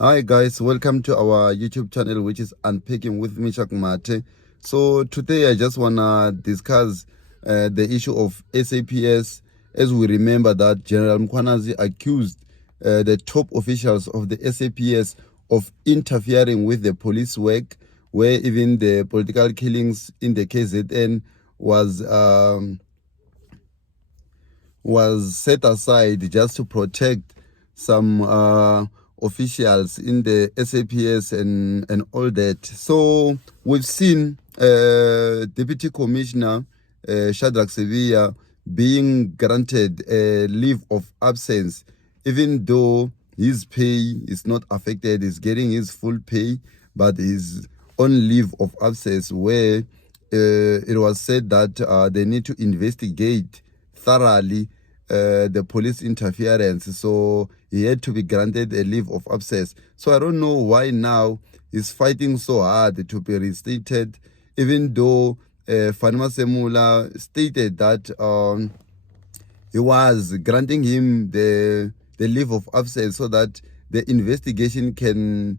Hi guys, welcome to our YouTube channel, which is Unpacking with Mishak Mate. So today I just wanna discuss the issue of SAPS, as we remember that General Mkwanazi accused the top officials of the SAPS of interfering with the police work, where even the political killings in the KZN was set aside just to protect some officials in the SAPS and all that. So we've seen Deputy Commissioner Shadrach Sibiya being granted a leave of absence, even though his pay is not affected. He's getting his full pay, but he's on leave of absence, where it was said that they need to investigate thoroughly the police interference. So he had to be granted a leave of absence. So I don't know why now he's fighting so hard to be reinstated, even though Fanima Semula stated that he was granting him the leave of absence so that the investigation can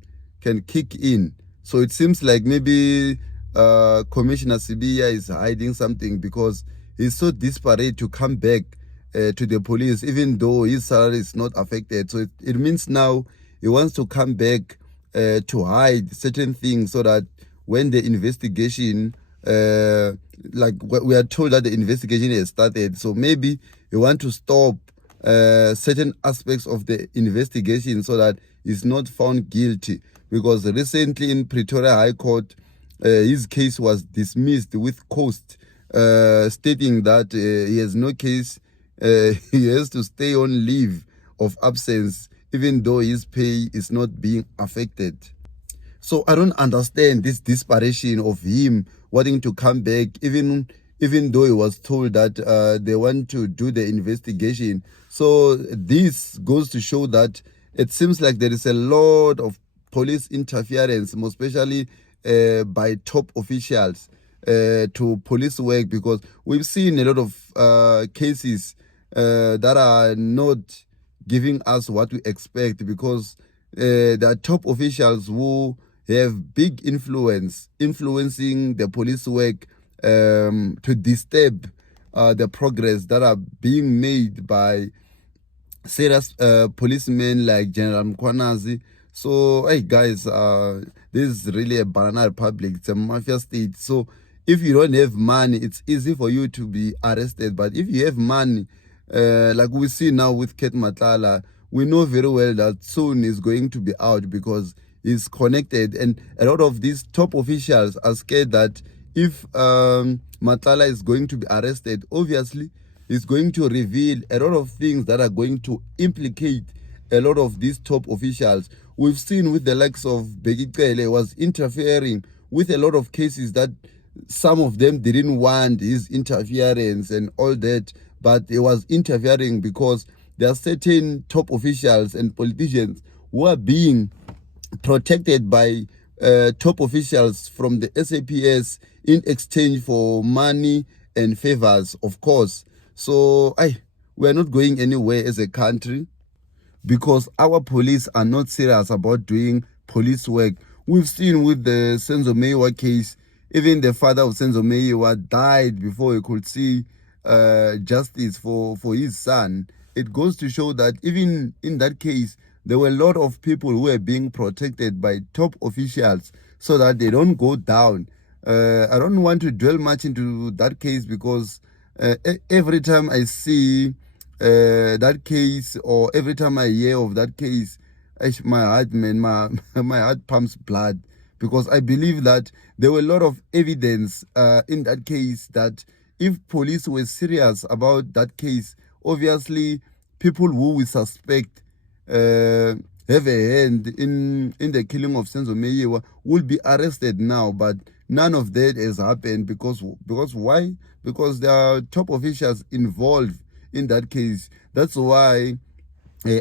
kick in. So it seems like maybe Commissioner Sibiya is hiding something, because he's so desperate to come back to the police, even though his salary is not affected. So it means now he wants to come back to hide certain things, so that when the investigation, like we are told that the investigation has started, so maybe he want to stop certain aspects of the investigation so that he's not found guilty. Because recently in Pretoria High Court, his case was dismissed with cost, stating that he has no case. He has to stay on leave of absence, even though his pay is not being affected. So I don't understand this desperation of him wanting to come back, even though he was told that they want to do the investigation. So this goes to show that it seems like there is a lot of police interference, most especially by top officials to police work, because we've seen a lot of cases that are not giving us what we expect, because there are top officials who have big influencing the police work to disturb the progress that are being made by serious policemen like General Mkwanazi. So, hey guys, this is really a banana republic. It's a mafia state. So, if you don't have money, it's easy for you to be arrested. But if you have money, like we see now with Ket Matlala, we know very well that soon is going to be out, because he's connected. And a lot of these top officials are scared that if Matlala is going to be arrested, obviously, is going to reveal a lot of things that are going to implicate a lot of these top officials. We've seen with the likes of Begicele was interfering with a lot of cases that some of them didn't want his interference and all that, but he was interfering because there are certain top officials and politicians who are being protected by top officials from the SAPS in exchange for money and favors, of course. So we're not going anywhere as a country, because our police are not serious about doing police work. We've seen with the Senzo Meyiwa case, even the father of Senzo Meyiwa died before he could see justice for his son. It goes to show that even in that case, there were a lot of people who were being protected by top officials so that they don't go down. I don't want to dwell much into that case, because every time I see that case, or every time I hear of that case, my heart, man, my heart pumps blood, because I believe that there were a lot of evidence in that case that if police were serious about that case, obviously people who we suspect have a hand in the killing of Senzo Meyiwa will be arrested now. But none of that has happened, because why? Because there are top officials involved in that case. That's why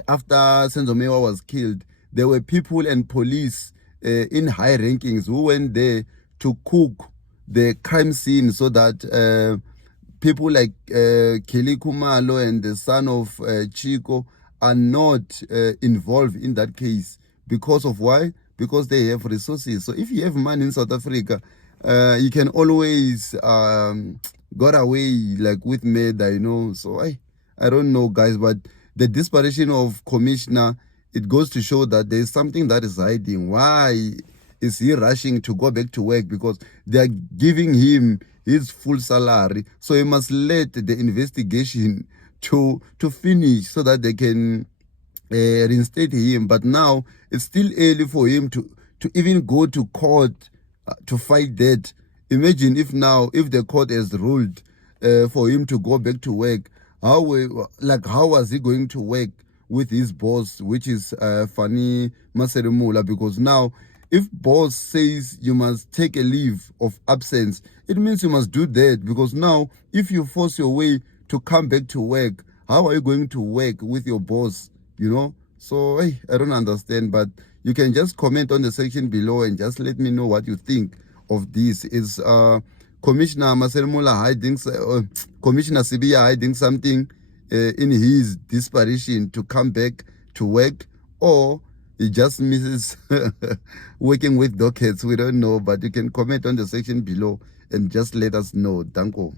after Senzo Meyiwa was killed, there were people and police in high rankings who went there to cook the crime scene, so that people like Kelly Kumalo and the son of Chico are not involved in that case, because of why? Because they have resources. So if you have money in South Africa, you can always got away like with murder, you know. So I don't know, guys, but the desperation of Commissioner, it goes to show that there is something that is hiding. Why is he rushing to go back to work? Because they are giving him his full salary, so he must let the investigation to finish so that they can reinstate him. But now it's still early for him to even go to court to fight that. Imagine if now, if the court has ruled for him to go back to work, how was he going to work with his boss, which is Fani Maseremula? Because now, if boss says you must take a leave of absence, it means you must do that. Because now, if you force your way to come back to work, how are you going to work with your boss? You know? So I don't understand, but you can just comment on the section below and just let me know what you think of this. Is Commissioner Maseremula hiding, Commissioner Sibiya hiding something in his desperation to come back to work, or he just misses working with dockets? We don't know, but you can comment on the section below and just let us know. Danko.